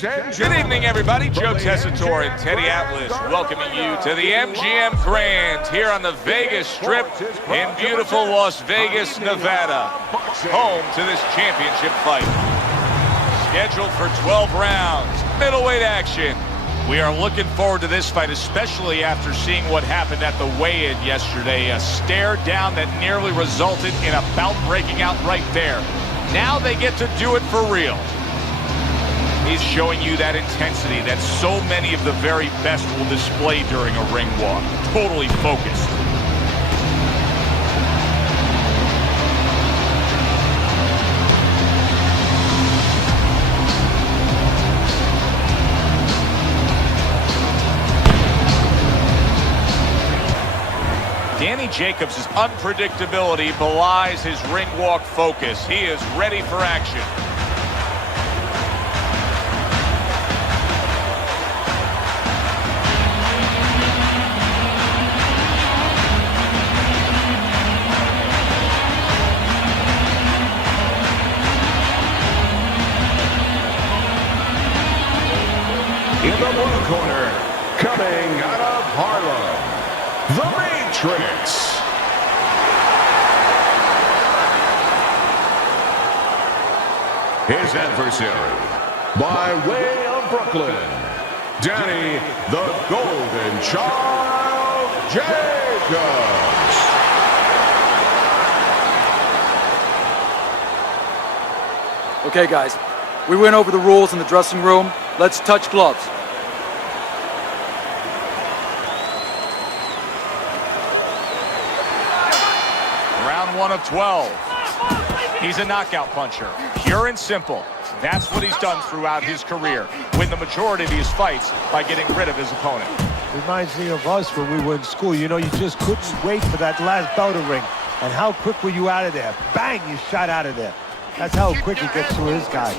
Good evening, everybody. Joe Tessitore and Teddy Atlas welcoming you to the MGM Grand here on the Vegas Strip in beautiful Las Vegas, Nevada, home to this championship fight. Scheduled for 12 rounds, middleweight action. We are looking forward to this fight, especially after seeing what happened at the weigh-in yesterday. A stare down that nearly resulted in a bout breaking out right there. Now they get to do it for real. He's showing you that intensity that so many of the very best will display during a ring walk. Totally focused. Danny Jacobs' unpredictability belies his ring walk focus. He is ready for action. In the blue corner, coming out of Harlem, the Matrix. His adversary, by way of Brooklyn, Danny the Golden Child Jacobs. Okay, guys, we went over the rules in the dressing room. Let's touch gloves. Round 1 of 12. He's a knockout puncher, pure and simple. That's what he's done throughout his career. Win the majority of his fights by getting rid of his opponent. Reminds me of us when we were in school. You know, you just couldn't wait for that last bell to ring. And how quick were you out of there? Bang, you shot out of there. That's how quick he gets through his guy.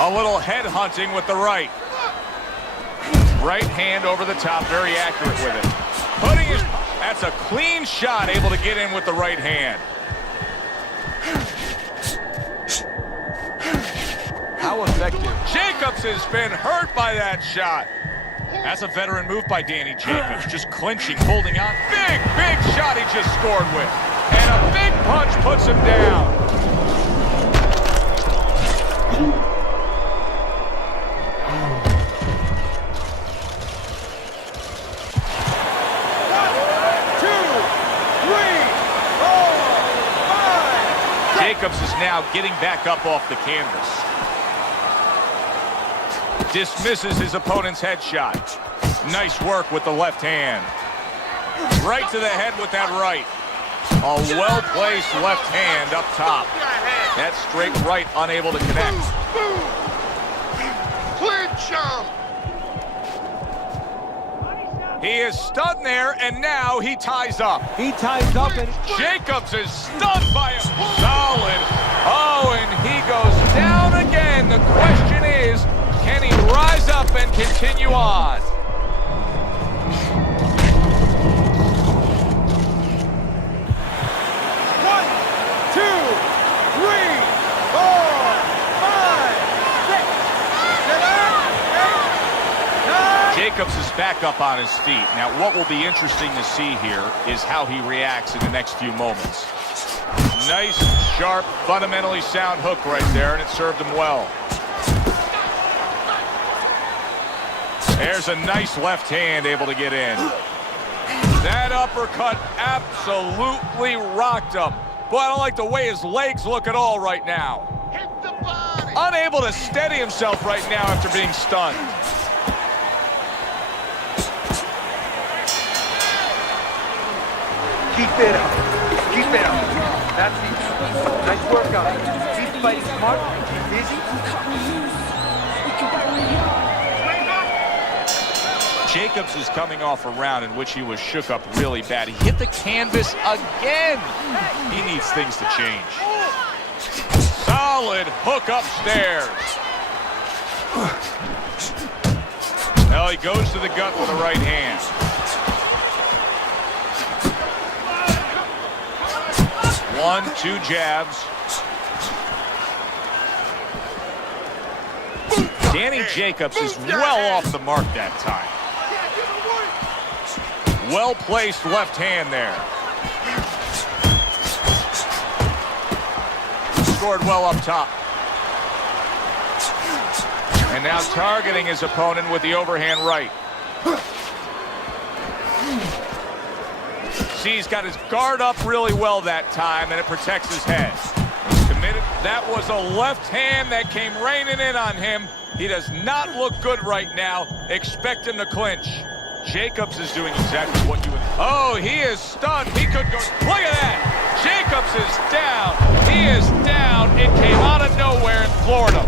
A little head hunting with the right. Right hand over the top, very accurate with it. That's a clean shot, able to get in with the right hand. How effective. Jacobs has been hurt by that shot. That's a veteran move by Danny Jacobs. Just clinching, holding on. Big shot he just scored with. And a big punch puts him down. Jacobs is now getting back up off the canvas. Dismisses his opponent's headshot. Nice work with the left hand. Right to the head with that right. A well-placed left hand up top. That straight right unable to connect. Clinch him! He is stunned there, and now he ties up. He ties up and... Jacobs is stunned by a solid. Oh, and he goes down again. The question is, can he rise up and continue on? One, two, three, four, five, six, seven, eight, nine. Jacobs is back up on his feet. Now, what will be interesting to see here is how he reacts in the next few moments. Nice, sharp, fundamentally sound hook right there, and it served him well. There's a nice left hand able to get in. That uppercut absolutely rocked him. Boy, I don't like the way his legs look at all right now. Hit the body! Unable to steady himself right now after being stunned. Keep it up. Keep it up. That's it. Nice workout. Keep fighting smart. Keep busy. Jacobs is coming off a round in which he was shook up really bad. He hit the canvas again. He needs things to change. Solid hook upstairs. Now he goes to the gut with the right hand. One, two jabs. Danny Jacobs is well off the mark that time. Well-placed left hand there. Scored well up top. And now targeting his opponent with the overhand right. See, he's got his guard up really well that time, and it protects his head. He's committed. That was a left hand that came raining in on him. He does not look good right now. Expect him to clinch. Jacobs is doing exactly what you would. Oh, he is stunned. He could go. Look at that. Jacobs is down. He is down. It came out of nowhere in Florida.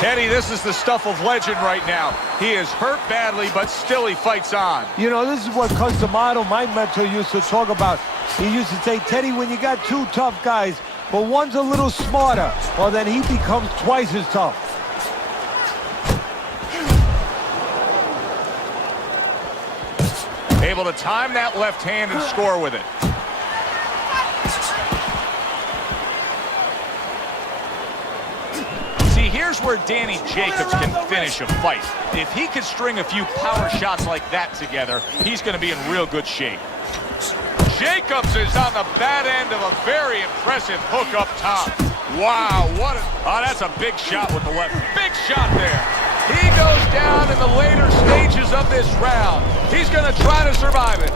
Teddy, this is the stuff of legend right now. He is hurt badly, but still he fights on. You know, this is what Customato, my mentor, used to talk about. He used to say, Teddy, when you got two tough guys, but one's a little smarter, well, then he becomes twice as tough. Able to time that left hand and score with it. Here's where Danny Jacobs can finish a fight. If he can string a few power shots like that together, he's going to be in real good shape. Jacobs is on the bad end of a very impressive hook up top. Wow, what a... Oh, that's a big shot with the left. Big shot there. He goes down in the later stages of this round. He's going to try to survive it.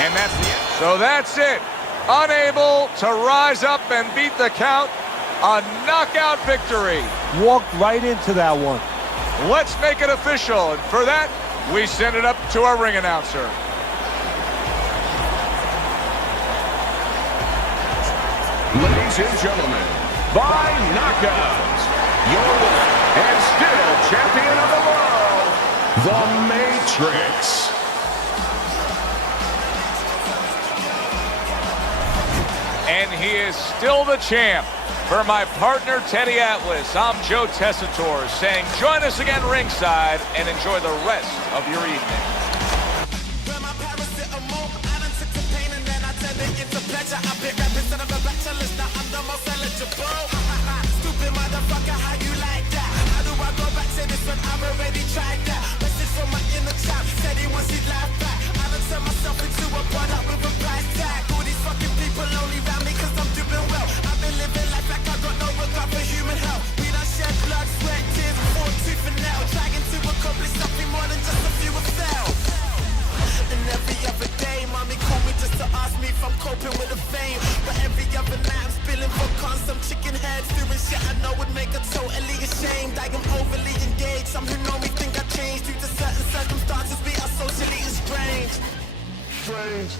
And that's the end. So that's it. Unable to rise up and beat the count. A knockout victory. Walked right into that one. Let's make it official. And for that, we send it up to our ring announcer. Ladies and gentlemen, by knockout, your winner and still champion of the world, The Matrix. And he is still the champ. For my partner, Teddy Atlas, I'm Joe Tessitore saying join us again ringside and enjoy the rest of your evening. Stupid motherfucker, how you like that? How do I go back to this when I've already tried that? Message from my inner child, said he wants his life back. I done turned myself into a product with a price tag. All these fucking people only round me cause I'm doing well. I've been living life like I got no regard for human health. We done shed blood, sweat, tears, fought tooth and nail. Trying to accomplish something more than just a few ourselves. And every other day, mommy called me just to ask me if I'm coping with the fame. But every other night I'm spilling for cons, some chicken heads doing shit I know would make her totally ashamed. I am overly engaged, some who know me think I changed. Due to certain circumstances, we are socially estranged. Strange.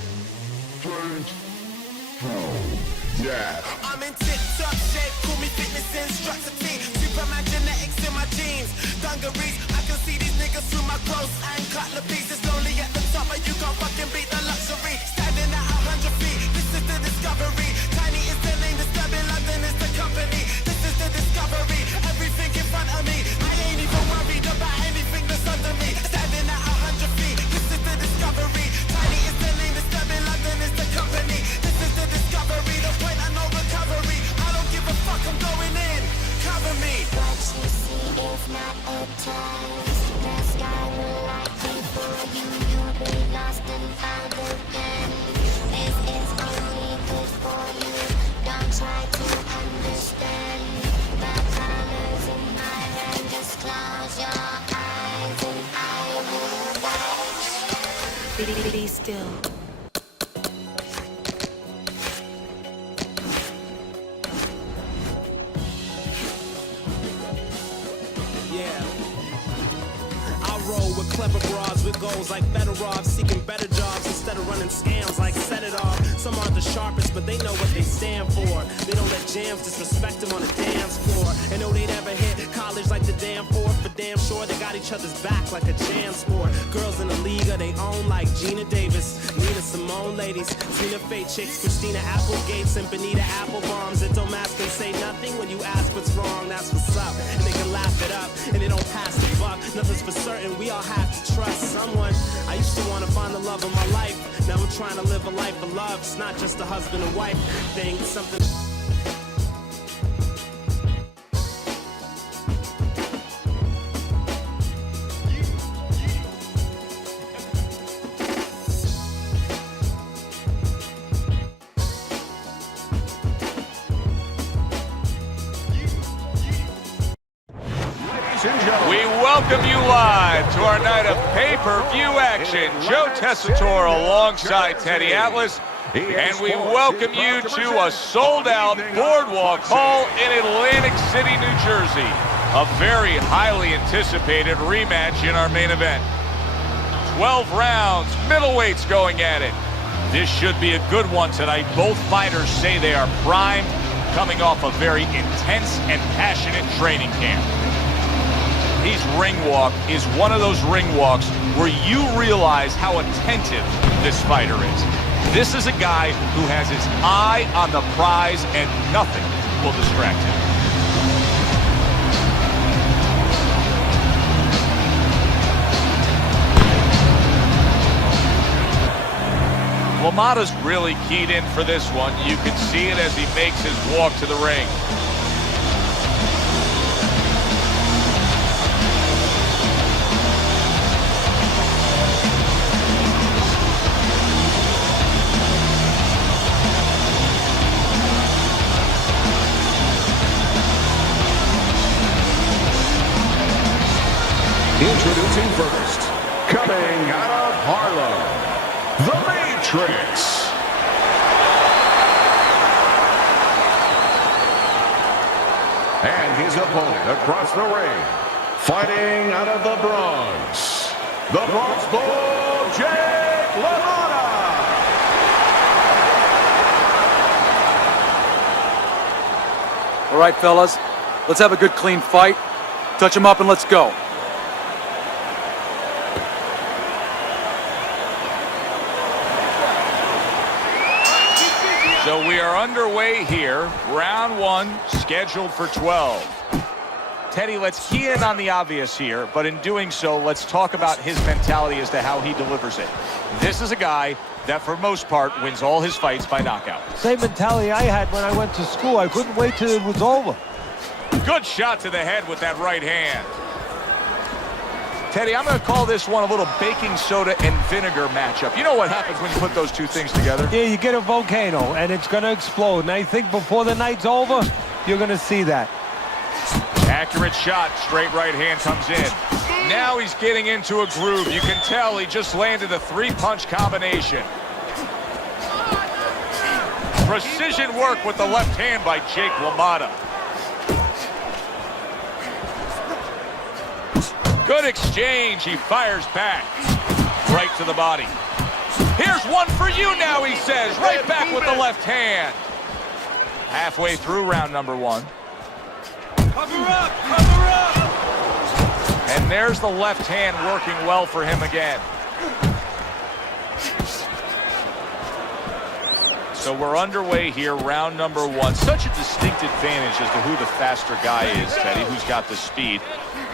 Yeah. I'm in tip-top shape, call me fitness instructor T. Superman genetics in my jeans, dungarees. I can see these niggas through my clothes and cutler pieces. Lonely at the top, but you can't fucking beat the luxury. Standing at 100 feet, this is the discovery. Tiny is the name, disturbing London is the company. This is the discovery, everything in front of me. I ain't even worried about anything that's under me. Standing at 100 feet, this is the discovery. Tiny is the name, disturbing London is the company. This is the discovery, the point and no recovery. I don't give a fuck, I'm going in. Cover me. What you see is not a choice. The sky will light before you. You'll be lost and found again. This is only good for you. Don't try to understand. The colors in my hand. Just close your eyes and I will guide. Be still. With clever broads with goals like better robs, seeking better jobs instead of running scams like set it off. Some aren't the sharpest, but but they know what they stand for. They don't let jams disrespect them on the dance floor. And know they never hit college like the damn fourth, but damn sure they got each other's back like a jam sport. Girls in the league of they own like Gina Davis, Nina Simone ladies, Tina Fey chicks, Christina Applegates, and Benita Applebombs that don't mask and say nothing when you ask what's wrong. That's what's up, and they can laugh it up, and they don't pass the buck. Nothing's for certain, we all have to trust someone. I used to want to find the love of my life. Now I'm trying to live a life of love. It's not just a husband and wife thing, it's something. We welcome you live to our night of pay-per-view action. Joe Tessitore alongside Teddy Atlas. And we welcome you to a sold-out Boardwalk Hall in Atlantic City, New Jersey. A very highly anticipated rematch in our main event. 12 rounds, middleweights going at it. This should be a good one tonight. Both fighters say they are primed, coming off a very intense and passionate training camp. His ring walk is one of those ring walks where you realize how attentive this fighter is. This is a guy who has his eye on the prize and nothing will distract him. LaMotta's really keyed in for this one. You can see it as he makes his walk to the ring. Introducing first, coming out of Harlem, The Matrix. And his opponent across the ring, fighting out of the Bronx, the Bronx Bull, Jake LaMotta. All right, fellas, let's have a good, clean fight. Touch him up and let's go. So we are underway here. Round one, scheduled for 12. Teddy, let's key in on the obvious here, but in doing so, let's talk about his mentality as to how he delivers it. This is a guy that, for most part, wins all his fights by knockout. Same mentality I had when I went to school. I couldn't wait till it was over. Good shot to the head with that right hand. Teddy, I'm going to call this one a little baking soda and vinegar matchup. You know what happens when you put those two things together? Yeah, you get a volcano, and it's going to explode. And I think before the night's over, you're going to see that. Accurate shot. Straight right hand comes in. Now he's getting into a groove. You can tell he just landed a three-punch combination. Precision work with the left hand by Jake LaMotta. Good exchange. He fires back. Right to the body. Here's one for you now, he says. Right back with the left hand. Halfway through round number one. Cover up! Cover up! And there's the left hand working well for him again. So we're underway here, round number one. Such a distinct advantage as to who the faster guy is, Teddy, who's got the speed.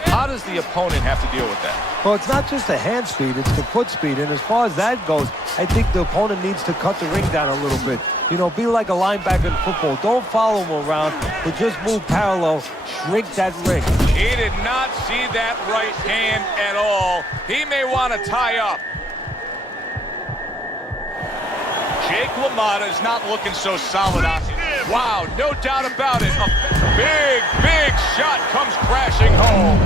How does the opponent have to deal with that? Well, it's not just the hand speed, it's the foot speed. And as far as that goes, I think the opponent needs to cut the ring down a little bit. You know, be like a linebacker in football. Don't follow him around, but just move parallel, shrink that ring. He did not see that right hand at all. He may want to tie up. Jake LaMotta is not looking so solid on him. Wow, no doubt about it. A big shot comes crashing home.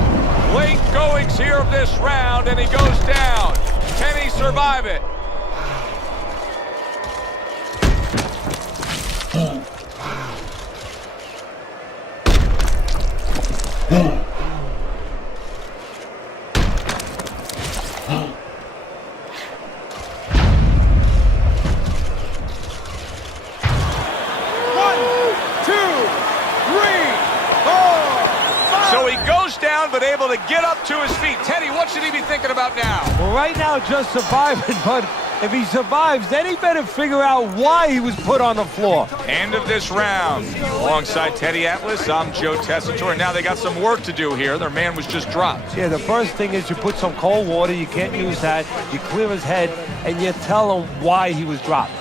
Late goings here of this round, and he goes down. Can he survive it? but able to get up to his feet. Teddy, what should he be thinking about now? Well, right now, just surviving, but if he survives, then he better figure out why he was put on the floor. End of this round. Alongside Teddy Atlas, I'm Joe Tessitore. Now they got some work to do here. Their man was just dropped. Yeah, the first thing is you put some cold water. You can't use that. You clear his head, and you tell him why he was dropped.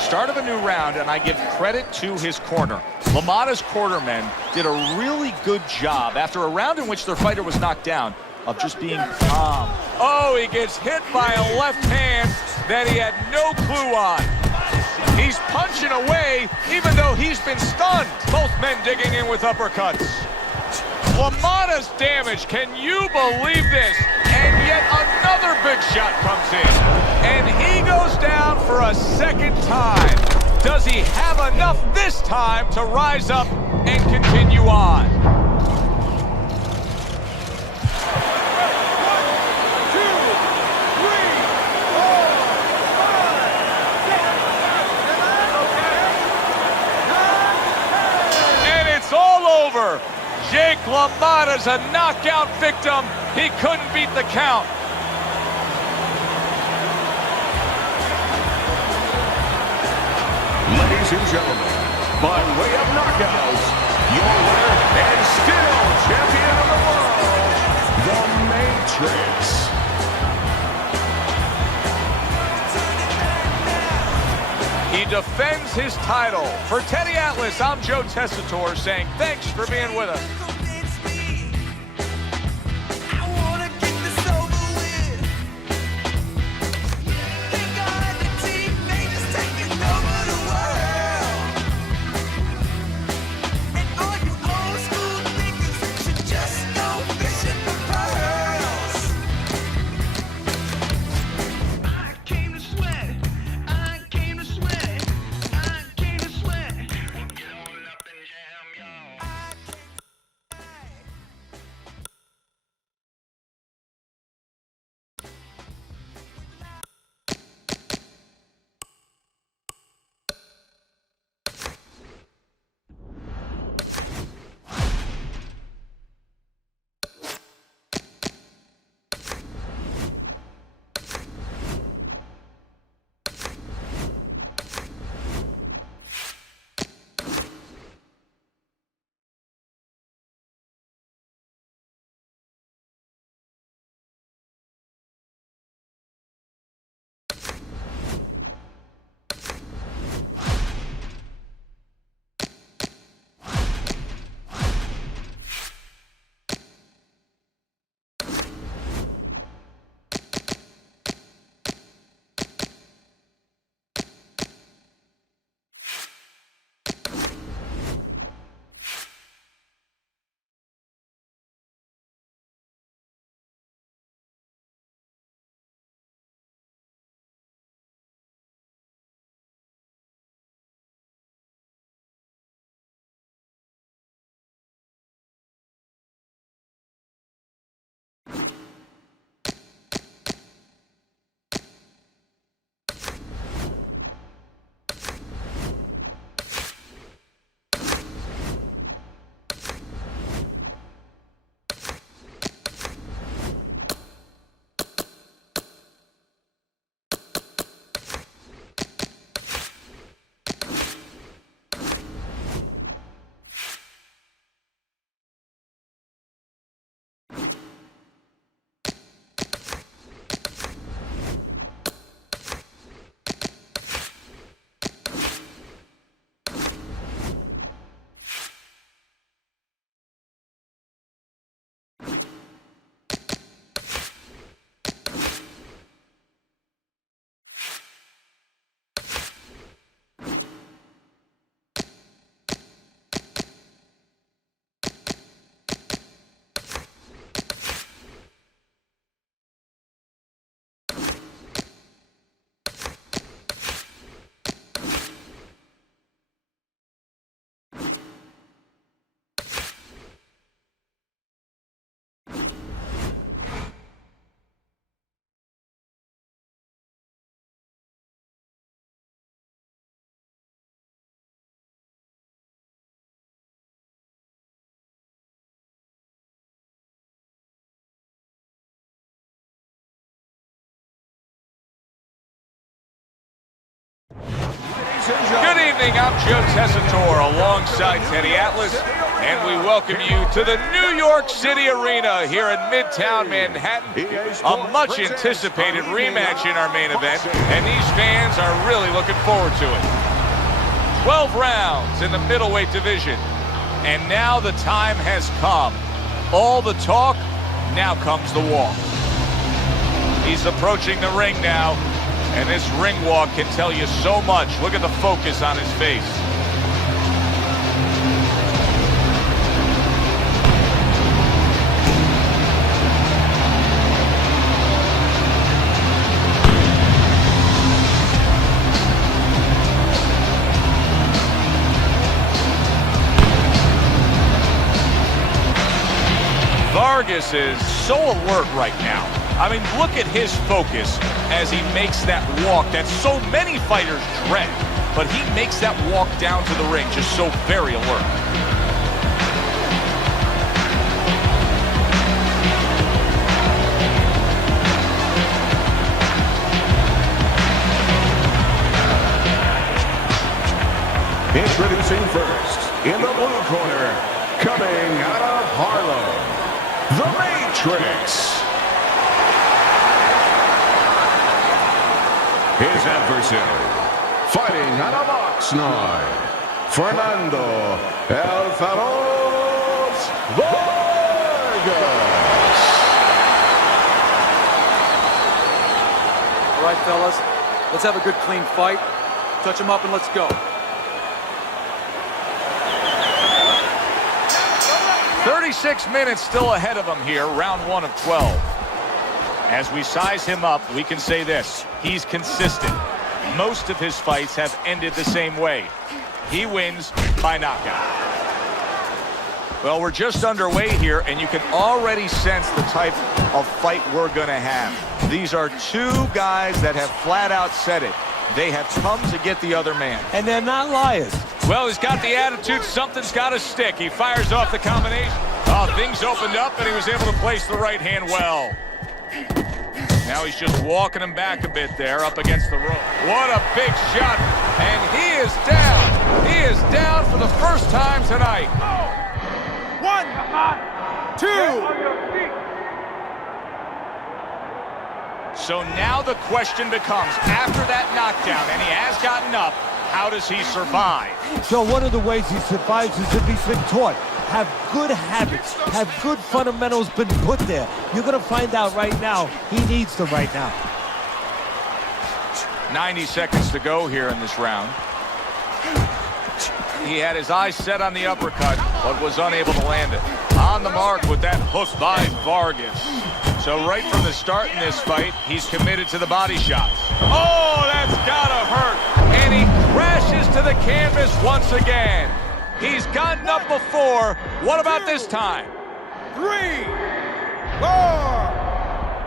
Start of a new round, and I give credit to his corner. LaMotta's cornermen did a really good job after a round in which their fighter was knocked down of just being calm. Oh, he gets hit by a left hand that he had no clue on. He's punching away even though he's been stunned. Both men digging in with uppercuts. LaMotta's damage, can you believe this? And yet another big shot comes in. And he goes down for a second time. Does he have enough this time to rise up and continue on? And it's all over. Jake LaMotta's a knockout victim. He couldn't beat the count. Ladies and gentlemen, by way of knockouts, your winner and still champion of the world, The Matrix. He defends his title. For Teddy Atlas, I'm Joe Tessitore saying thanks for being with us. decision. Good evening, I'm Joe Tessitore alongside Teddy Atlas, and we welcome you to the New York City Arena here in Midtown Manhattan. A much anticipated rematch in our main event, and these fans are really looking forward to it. 12 rounds in the middleweight division, and now the time has come. All the talk, now comes the walk. He's approaching the ring now, and this ring walk can tell you so much. Look at the focus on his face. Vargas is so alert right now. I mean, look at his focus as he makes that walk that so many fighters dread. But he makes that walk down to the ring just so very alert. Introducing first, in the blue corner, coming out of Harlem, The Matrix. His adversary, fighting out of Oxnard, Fernando El Faros Vargas. All right, fellas, let's have a good, clean fight. Touch him up and let's go. "36 minutes still ahead of him here, round 1 of 12. As we size him up, we can say this: he's consistent. Most of his fights have ended the same way. He wins by knockout. Well, we're just underway here, and you can already sense the type of fight we're going to have. These are two guys that have flat out said it. They have come to get the other man. And they're not liars. Well, he's got the attitude. Something's got to stick. He fires off the combination. Oh, things opened up, and he was able to place the right hand well. Now he's just walking him back a bit there up against the rope. What a big shot. And he is down. He is down for the first time tonight. 1, 2. So now the question becomes, after that knockdown, and he has gotten up, how does he survive? So one of the ways he survives is if he's been taught. Have good habits, have good fundamentals been put there. You're going to find out right now he needs them right now. 90 seconds to go here in this round. He had his eyes set on the uppercut, but was unable to land it. On the mark with that hook by Vargas. So right from the start in this fight, he's committed to the body shots. Oh, that's gotta hurt. And he crashes to the canvas once again. He's gotten up before. What about this time? 3, 4,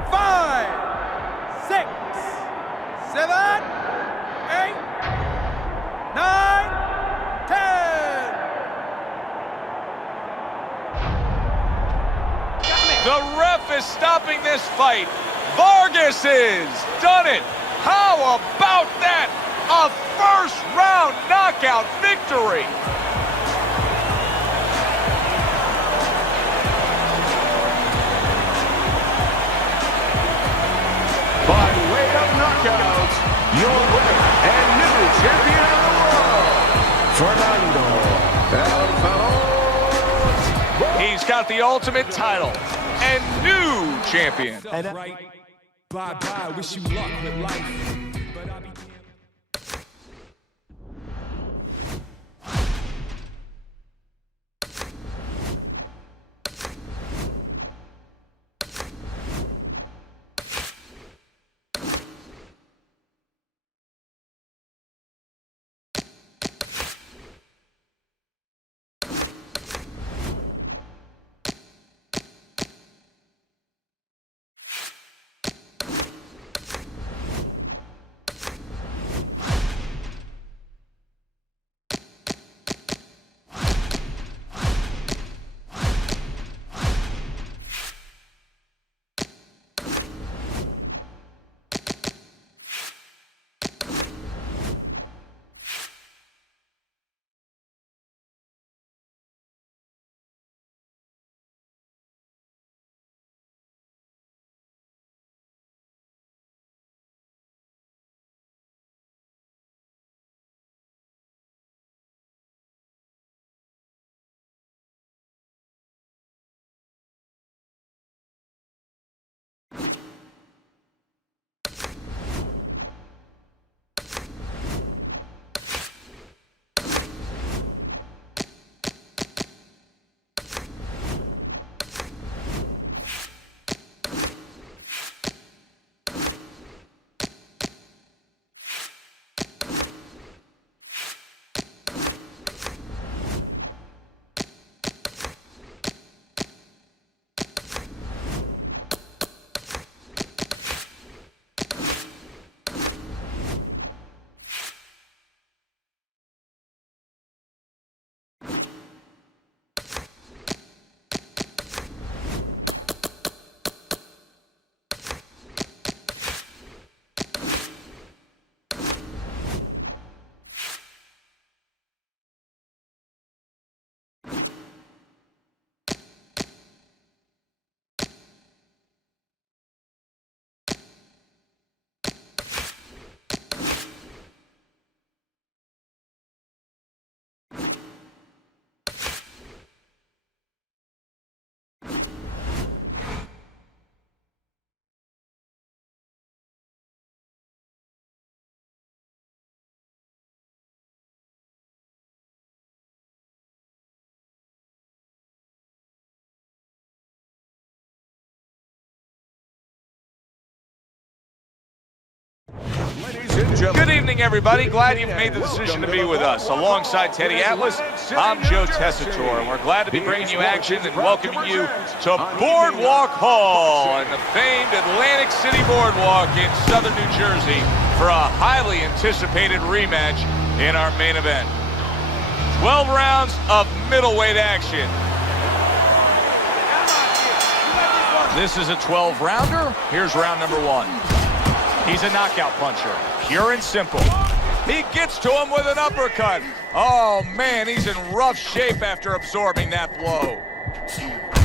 5, 6, 7, 8, 9, 10. The ref is stopping this fight. Vargas is done it. How about that? A first-round knockout victory. By way of knockout, your winner and new champion of the world, Fernando El Faros. He's got the ultimate title and new champion. Bye-bye, wish you luck with life. Ladies and gentlemen. Good evening, everybody. Glad you've made the decision to be with us. Alongside Teddy Atlas, I'm Joe Tessitore, and we're glad to be bringing you action and welcoming you to Boardwalk Hall and the famed Atlantic City Boardwalk in southern New Jersey for a highly anticipated rematch in our main event. 12 rounds of middleweight action. This is a 12-rounder. Here's round number 1. He's a knockout puncher, pure and simple. He gets to him with an uppercut. Oh, man, he's in rough shape after absorbing that blow.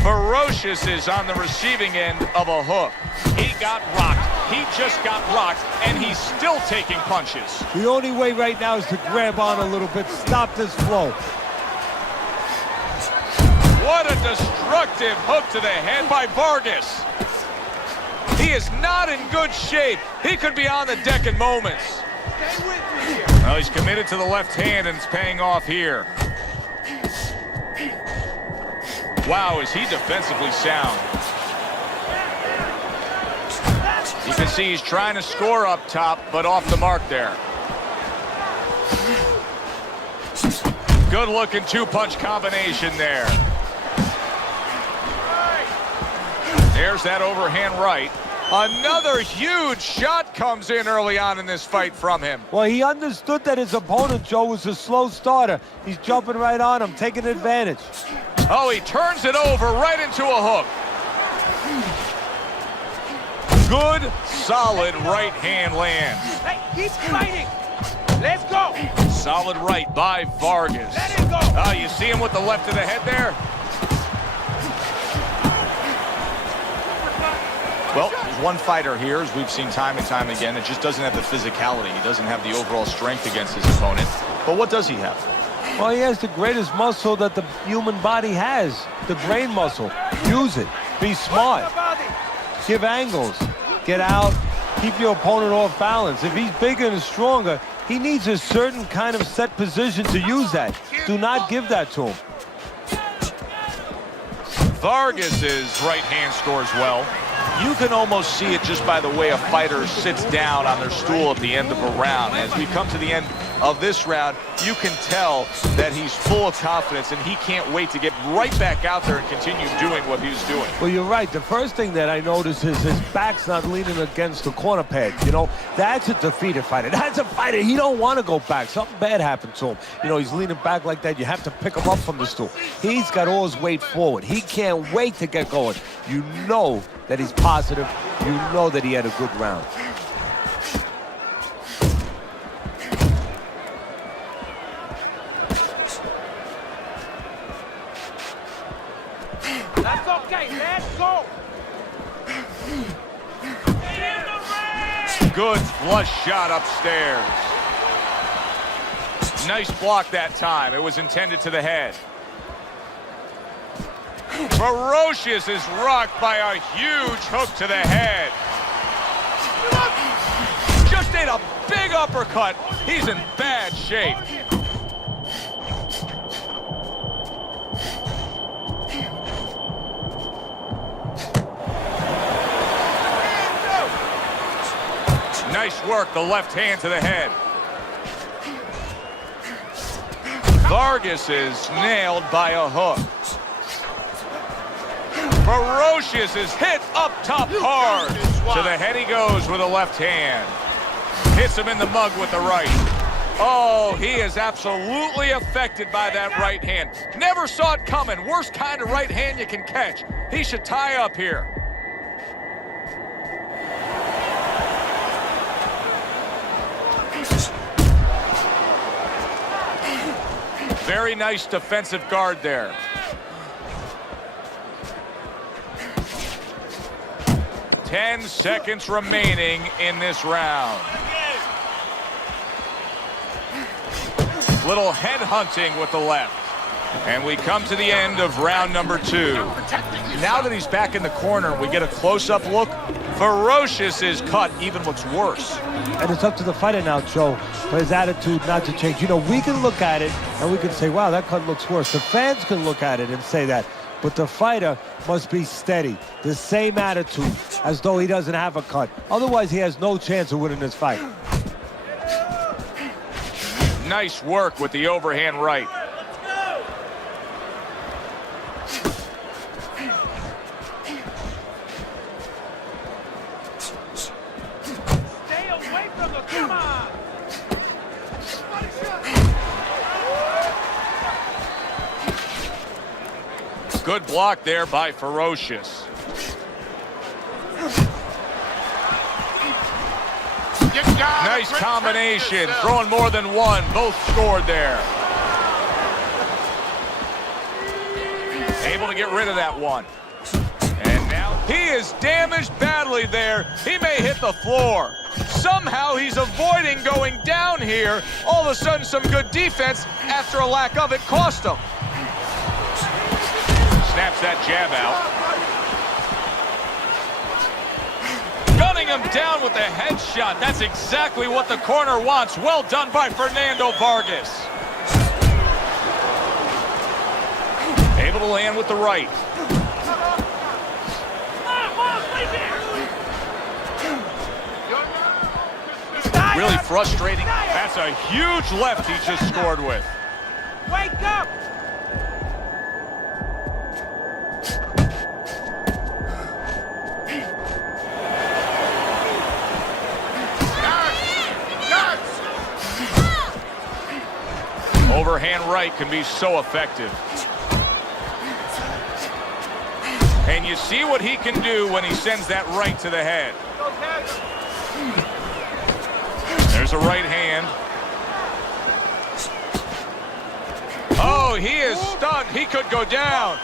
Ferocious is on the receiving end of a hook. He got rocked. He just got rocked, and he's still taking punches. The only way right now is to grab on a little bit, stop this flow. What a destructive hook to the head by Vargas. He is not in good shape. He could be on the deck in moments. Stay with me here. Well, he's committed to the left hand, and it's paying off here. Wow, is he defensively sound. You can see he's trying to score up top, but off the mark there. Good-looking two-punch combination there. There's that overhand right. Another huge shot comes in early on in this fight from him. Well, he understood that his opponent, Joe, was a slow starter. He's jumping right on him, taking advantage. Oh, he turns it over right into a hook. Good, solid right hand lands. Hey, keep fighting. Let's go. Solid right by Vargas. Let it go. Oh, you see him with the left of the head there? Well, there's one fighter here, as we've seen time and time again, that just doesn't have the physicality. He doesn't have the overall strength against his opponent. But what does he have? Well, he has the greatest muscle that the human body has, the brain muscle. Use it. Be smart. Give angles. Get out. Keep your opponent off balance. If he's bigger and stronger, he needs a certain kind of set position to use that. Do not give that to him. Vargas's right hand scores well. You can almost see it just by the way a fighter sits down on their stool at the end of a round. As we come to the end of this round, you can tell that he's full of confidence and he can't wait to get right back out there and continue doing what he was doing. Well, you're right. The first thing that I notice is his back's not leaning against the corner pad. You know, that's a defeated fighter. That's a fighter. He don't want to go back. Something bad happened to him. You know, he's leaning back like that. You have to pick him up from the stool. He's got all his weight forward. He can't wait to get going. You know that he's positive. You know that he had a good round. That's okay. Let's go. Good flush shot upstairs. Nice block that time. It was intended to the head. Ferocious is rocked by a huge hook to the head. Just ate a big uppercut. He's in bad shape. Nice work, the left hand to the head. Vargas is nailed by a hook. Ferocious is hit up top hard. To the head he goes with a left hand. Hits him in the mug with the right. Oh, he is absolutely affected by that right hand. Never saw it coming. Worst kind of right hand you can catch. He should tie up here. Very nice defensive guard there. Ten seconds remaining in this round. Little head hunting with the left. And we come to the end of round number 2. Now that he's back in the corner, we get a close-up look. Ferocious's cut even looks worse. And it's up to the fighter now, Joe, for his attitude not to change. You know, we can look at it and we can say, wow, that cut looks worse. The fans can look at it and say that. But the fighter must be steady, the same attitude, as though he doesn't have a cut. Otherwise, he has no chance of winning this fight. Nice work with the overhand right. Stay away from the, come on! Good block there by Ferocious. You gotta Nice protect combination, yourself. throwing more than one. Both scored there. Able to get rid of that one. And now he is damaged badly there. He may hit the floor. Somehow he's avoiding going down here. All of a sudden, some good defense after a lack of it cost him. Snaps that jab out. Gunning him down with a headshot. That's exactly what the corner wants. Well done by Fernando Vargas. Able to land with the right. Really frustrating. That's a huge left he just scored with. Wake up! Overhand right can be so effective. And you see what he can do when he sends that right to the head. There's a right hand. Oh, he is stunned. He could go down.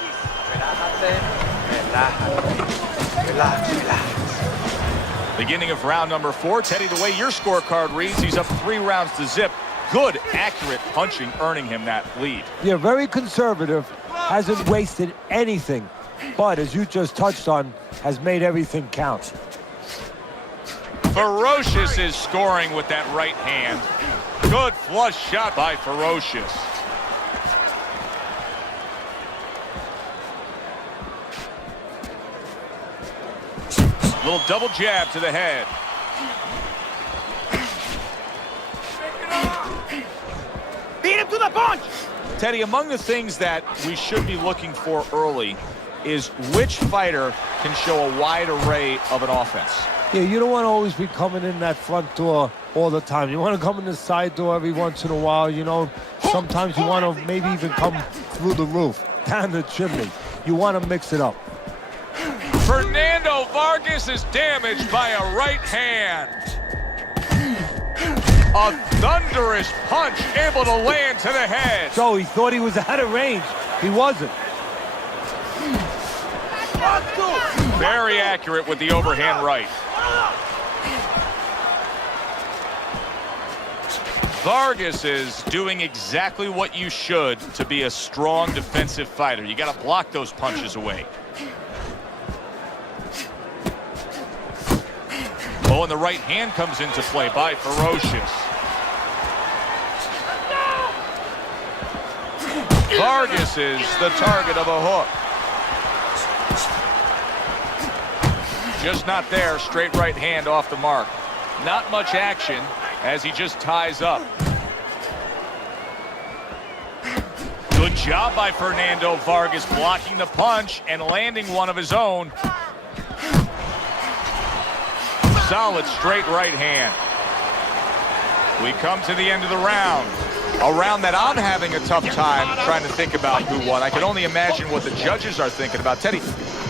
Beginning of round number 4. Teddy, the way your scorecard reads, he's up 3 rounds to zip. Good, accurate punching, earning him that lead. Yeah, very conservative, hasn't wasted anything, but as you just touched on, has made everything count. Ferocious is scoring with that right hand. Good flush shot by Ferocious. Little double jab to the head. Beat him to the punch! Teddy, among the things that we should be looking for early is which fighter can show a wide array of an offense. Yeah, you don't want to always be coming in that front door all the time. You want to come in the side door every once in a while, you know. Sometimes you want to maybe even come through the roof, down the chimney. You want to mix it up. Fernando Vargas is damaged by a right hand. A thunderous punch able to land to the head. So he thought he was out of range. He wasn't. Very accurate with the overhand right. Vargas is doing exactly what you should to be a strong defensive fighter. You got to block those punches away. Oh, and the right hand comes into play by Ferocious. Vargas is the target of a hook. Just not there. Straight right hand off the mark. Not much action as he just ties up. Good job by Fernando Vargas blocking the punch and landing one of his own. Solid straight right hand. We come to the end of the round. A round that I'm having a tough time trying to think about who won. I can only imagine what the judges are thinking about. Teddy,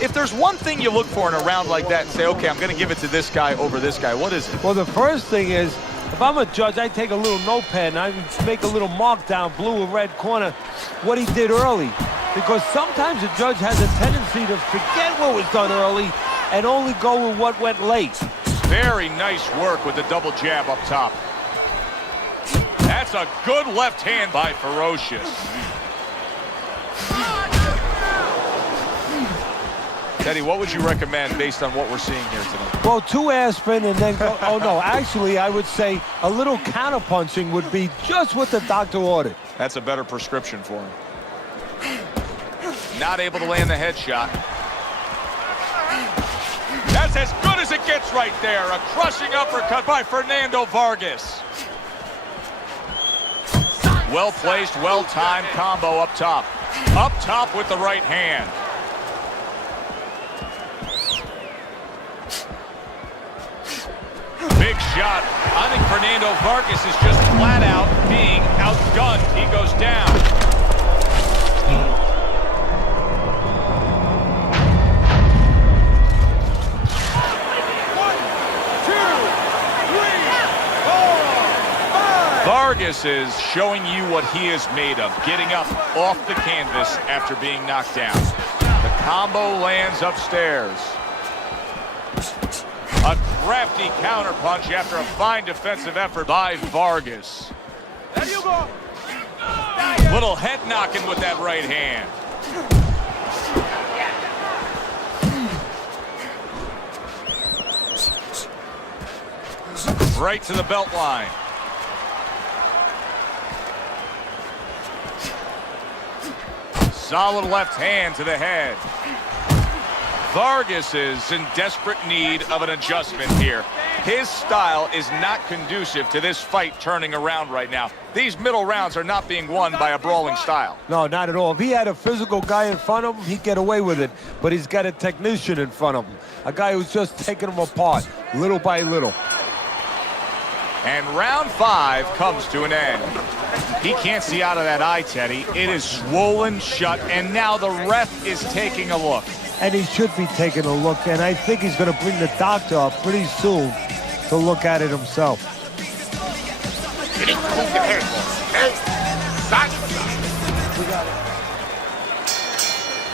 if there's one thing you look for in a round like that and say, okay, I'm going to give it to this guy over this guy, what is it? Well, the first thing is, if I'm a judge, I take a little notepad and I make a little mark down, blue or red corner, what he did early. Because sometimes a judge has a tendency to forget what was done early and only go with what went late. Very nice work with the double jab up top. That's a good left hand by Ferocious. Teddy, what would you recommend based on what we're seeing here tonight? Well, 2 aspirin and then go, oh no, actually I would say a little counterpunching would be just what the doctor ordered. That's a better prescription for him. Not able to land the headshot. That's as good as it gets right there. A crushing uppercut by Fernando Vargas. Well-placed, well-timed combo up top. Up top with the right hand. Big shot. I think Fernando Vargas is just flat out being outgunned. He goes down. Vargas is showing you what he is made of, getting up off the canvas after being knocked down. The combo lands upstairs. A crafty counterpunch after a fine defensive effort by Vargas. There you go. Little head knocking with that right hand. Right to the belt line. Solid left hand to the head. Vargas is in desperate need of an adjustment here. His style is not conducive to this fight turning around right now. These middle rounds are not being won by a brawling style. No, not at all. If he had a physical guy in front of him, he'd get away with it. But he's got a technician in front of him. A guy who's just taking him apart, little by little. And round 5 comes to an end. He can't see out of that eye, Teddy. It is swollen shut, and now the ref is taking a look. And he should be taking a look, and I think he's going to bring the doctor up pretty soon to look at it himself. You need to move your head, okay? Side to side. We got it.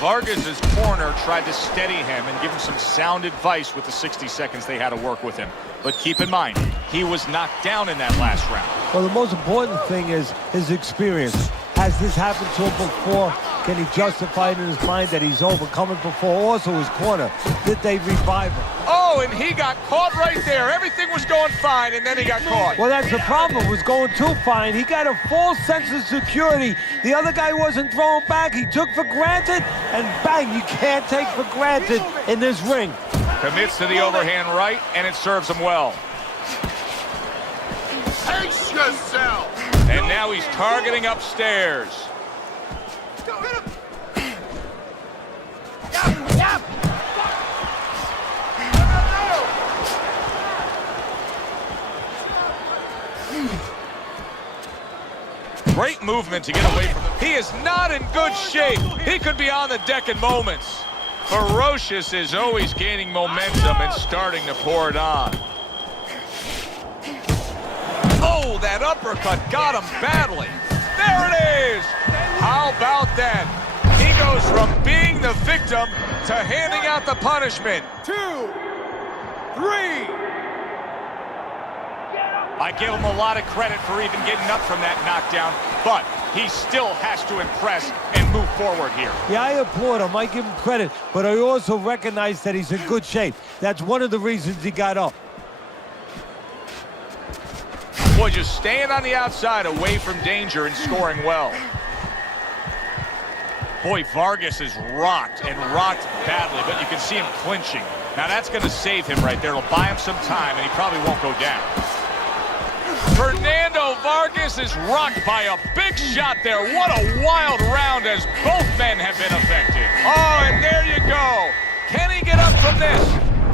Vargas's corner tried to steady him and give him some sound advice with the 60 seconds they had to work with him. But keep in mind, he was knocked down in that last round. Well, the most important thing is his experience. Has this happened to him before? Can he justify it in his mind that he's overcome it before? Also, his corner, did they revive him? Oh, and he got caught right there. Everything was going fine, and then he got caught. Well, that's the problem. It was going too fine. He got a false sense of security. The other guy wasn't throwing back. He took for granted, and bang, you can't take for granted in this ring. Commits to the overhand right, and it serves him well. Pace yourself. And now he's targeting upstairs. Great movement to get away from him. He is not in good shape. He could be on the deck in moments. Ferocious is always gaining momentum and starting to pour it on. Oh, that uppercut got him badly. There it is. How about that? He goes from being the victim to handing out the punishment. 2, 3. I give him a lot of credit for even getting up from that knockdown, but he still has to impress and move forward here. Yeah, I applaud him. I give him credit, but I also recognize that he's in good shape. That's one of the reasons he got up. Boy, just staying on the outside away from danger and scoring well. Boy, Vargas is rocked and rocked badly, but you can see him clinching. Now that's going to save him right there. It'll buy him some time, and he probably won't go down. Fernando Vargas is rocked by a big shot there. What a wild round as both men have been affected. Oh, and there you go. Can he get up from this?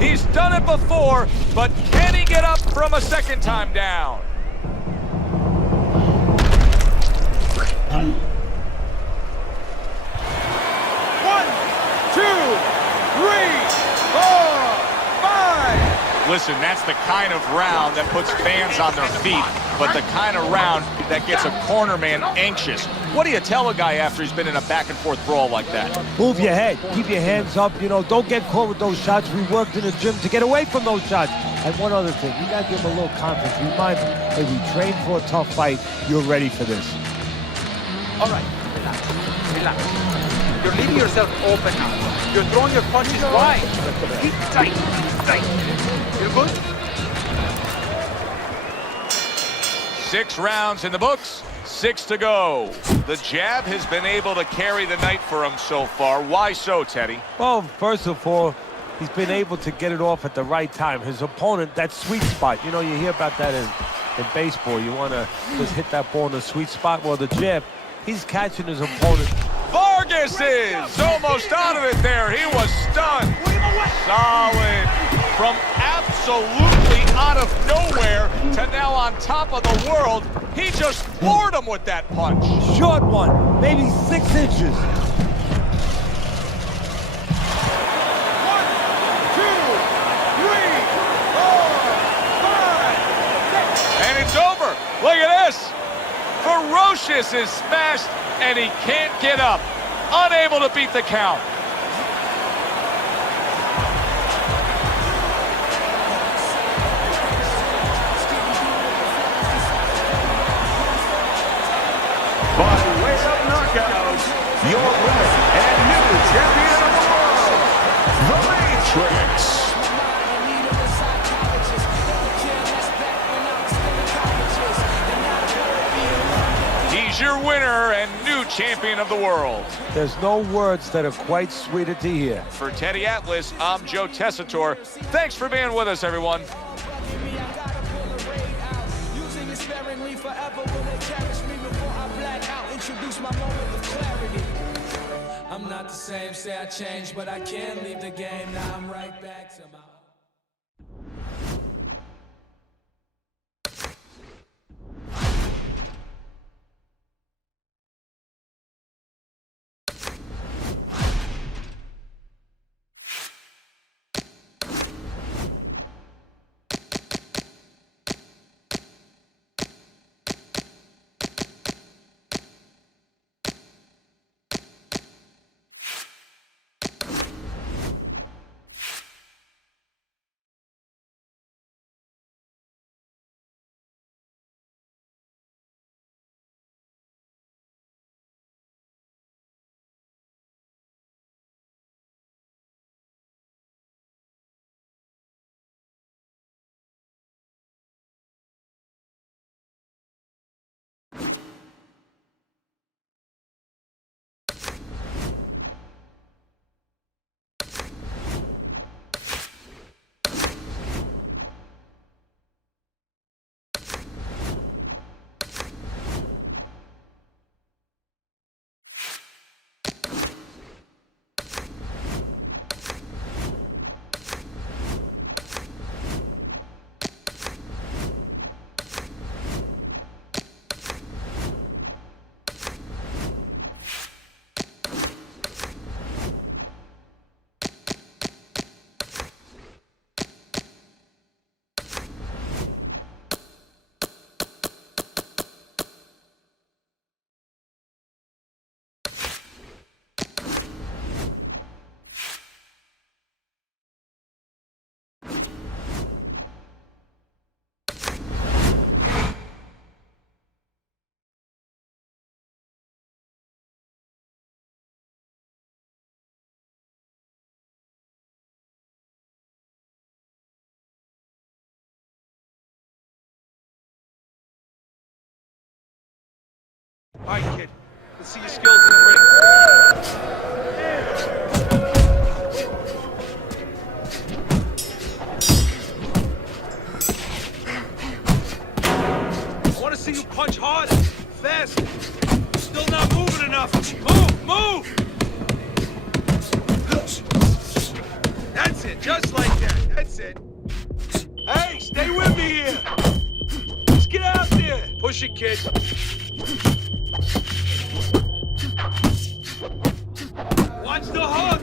He's done it before, but can he get up from a second time down? 1, 2, 3, 4, 5. Listen, that's the kind of round that puts fans on their feet, but the kind of round that gets a corner man anxious. What do you tell a guy after he's been in a back-and-forth brawl like that? Move your head. Keep your hands up. You know, don't get caught with those shots. We worked in the gym to get away from those shots. And one other thing, you got to give him a little confidence. Remind him, hey, we trained for a tough fight. You're ready for this. All right, relax, relax. You're leaving yourself open now. You're throwing your punches wide. Keep tight, tight. You're good? 6 rounds in the books, 6 to go. The jab has been able to carry the night for him so far. Why so, Teddy? Well, first of all, he's been able to get it off at the right time. His opponent, that sweet spot, you know, you hear about that in in baseball. You want to just hit that ball in the sweet spot. Well, the jab, he's catching his opponent. Vargas is almost out of it there. He was stunned. Solid. From absolutely out of nowhere to now on top of the world. He just floored him with that punch. Short one, maybe 6 inches. And it's over. Look at this. Ferocious is smashed, and he can't get up. Unable to beat the count. By way of knockout, your winner and new champion of the world, The Matrix. He's your winner and new champion of the world. There's no words that are quite sweeter to hear. For Teddy Atlas, I'm Joe Tessitore. Thanks for being with us, everyone. I'm not the same, say I changed, but I can't leave the game. Now I'm right back to my... All right, kid. Let's see your skills in the ring. I want to see you punch harder, faster. Still not moving enough. Move! That's it, just like that. That's it. Hey, stay with me here. Let's get out there. Push it, kid. Watch the hook!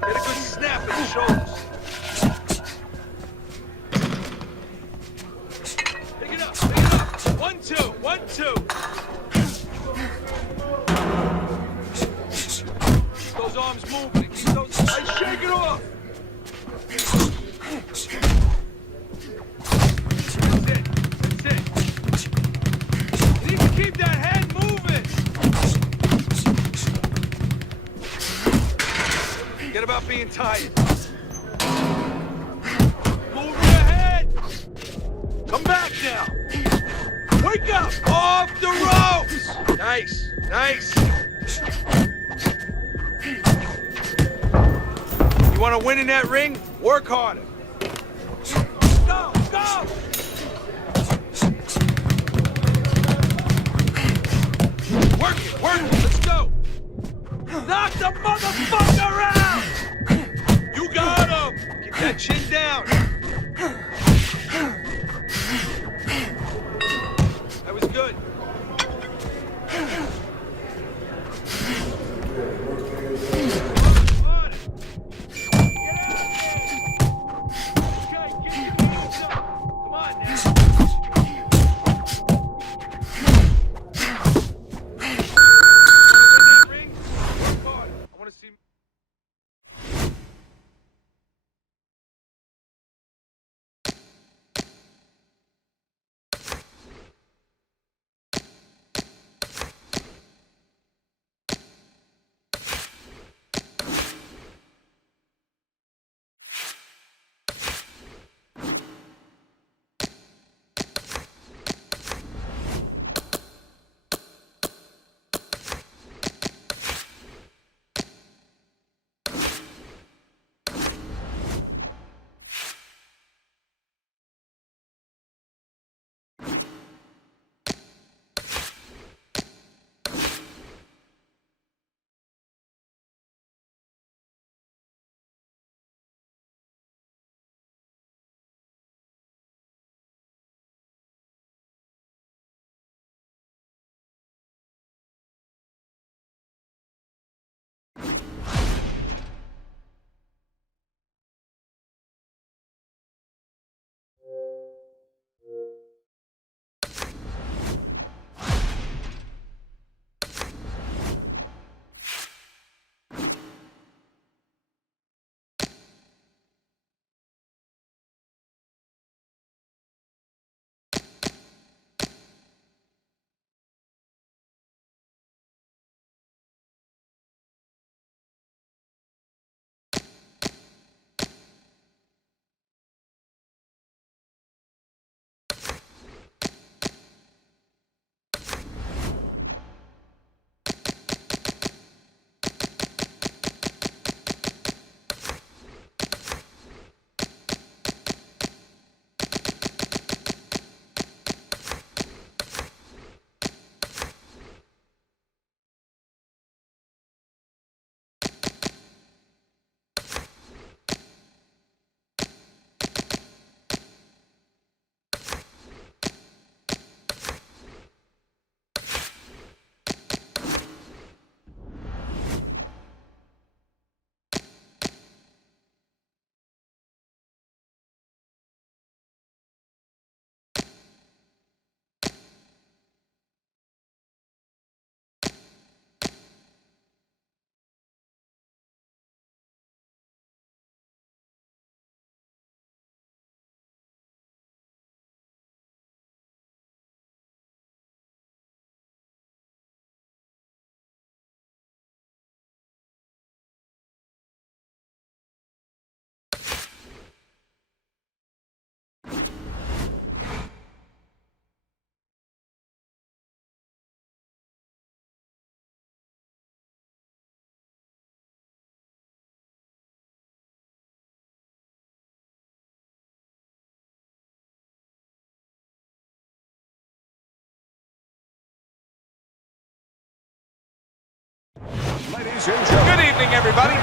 Get a good snap in the shoulders. Pick it up, pick it up. 1, 2, 1, 2. Keep those arms moving. Keep those... Hey, shake it off! Keep that head moving! Forget about being tired. Move your head! Come back now! Wake up! Off the ropes! Nice, nice. You want to win in that ring? Work harder. Go! Go! Work it! Work it! Let's go! Knock the motherfucker out! You got him! Keep that chin down! That was good. Ladies and gentlemen. Good evening, everybody.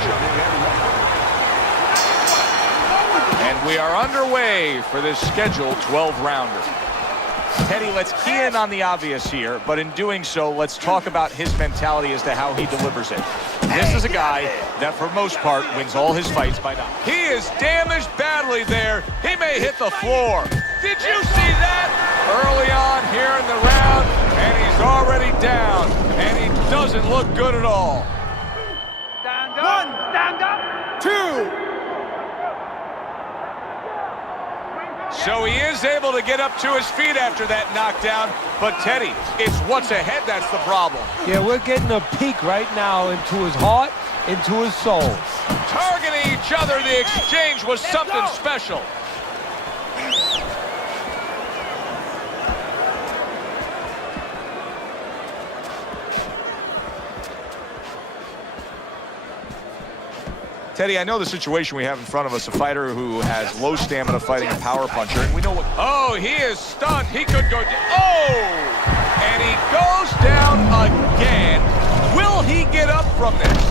And we are underway for this scheduled 12-rounder. Teddy, let's key in on the obvious here, but in doing so, let's talk about his mentality as to how he delivers it. This is a guy that, for most part, wins all his fights by knockout. He is damaged badly there. He may hit the floor. Did you see that? Early on here in the round, and he's already down, and he doesn't look good at all. Stand up! Stand up! Two! So he is able to get up to his feet after that knockdown, but Teddy, it's what's ahead that's the problem. Yeah, we're getting a peek right now into his heart, into his soul. Targeting each other, the exchange was something special. Teddy, I know the situation we have in front of us, a fighter who has low stamina fighting a power puncher, and we know what... Oh, he is stunned. He could go... Oh! And he goes down again. Will he get up from this?